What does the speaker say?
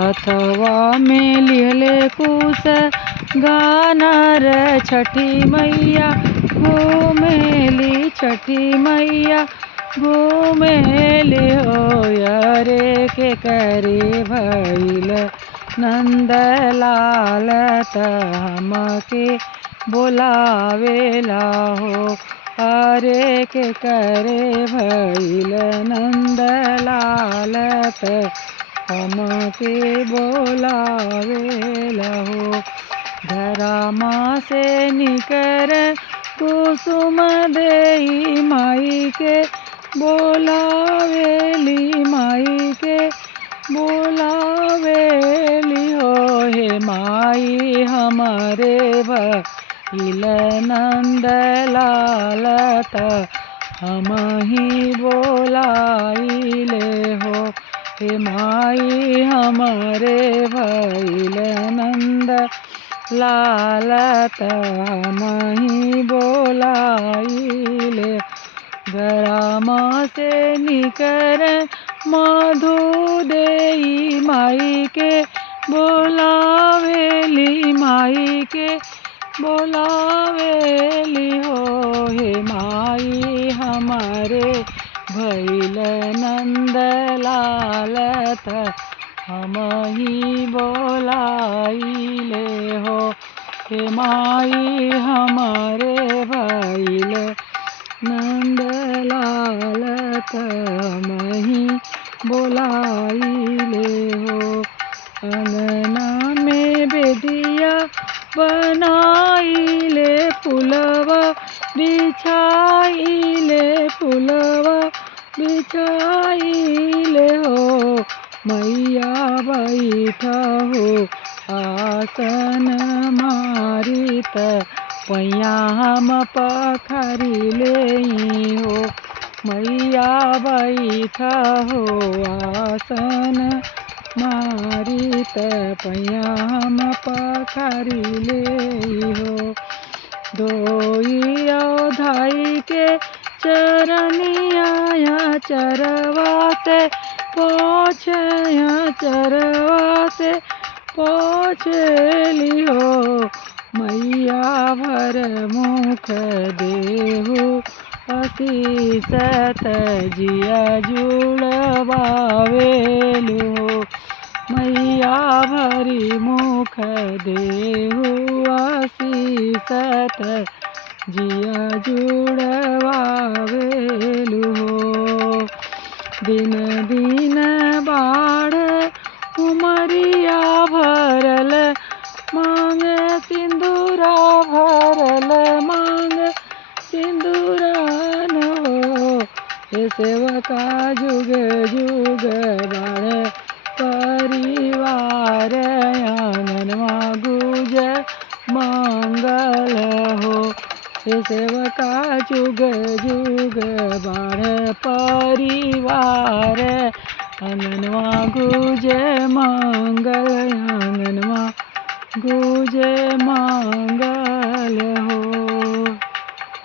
हथवा में लिहले कुश गानर छठी मैया घूमेली छठी मैया घूमेली हो रे के करे भइल नंदलाल हमके बोलावेला हो अरे के करे भइल नंदलाल हमके बोलावेला हो। धरामा से निकर कुसुम देई माई के बोलावेली माई के बोलावेली हो हे माई हमारे भइल नंदलाल हम ही बोलाइले हो हे माई हमारे भइल नंदलाल हम ही बोलाइले। गरामा से निकर मधु देई माई के बोलावेली माई के बोलावेली हो हे माई हमारे भइल नंदलाल हम ही बोलाइले हो हे माई हमारे भइल नंदलाल हम ही बोलाइले हो। अंगना में बेदिया बनाइले फुलवा बिछाइले फुलवा बिछाइले हो मैया बैठा हो आसन मारित पैया हम पखरिले हो मैया बैठा हो आसन मारित पैया हम पखरिले हो। धोई धाई के चरनिया चरवा से पोछया चरवा से पोछली हो मैया भर मुख देहु असीसत जिया जुड़वावेलु हो मैया भरी मुख देहु असीसत जिया जुड़वावेलु हो। दिन दिन बाढ़ उमरिया भरल मांग सिंदूरा भरल मांग सिंदूरान हो हे सेवका जुग जुग बाढ़ परिवार आंगनवा गुज मंगल हो हे सेवका जुग जुग बाढ़ परिवार आंगनवा गुज मंगल आंगनवा गुज मंगल हो।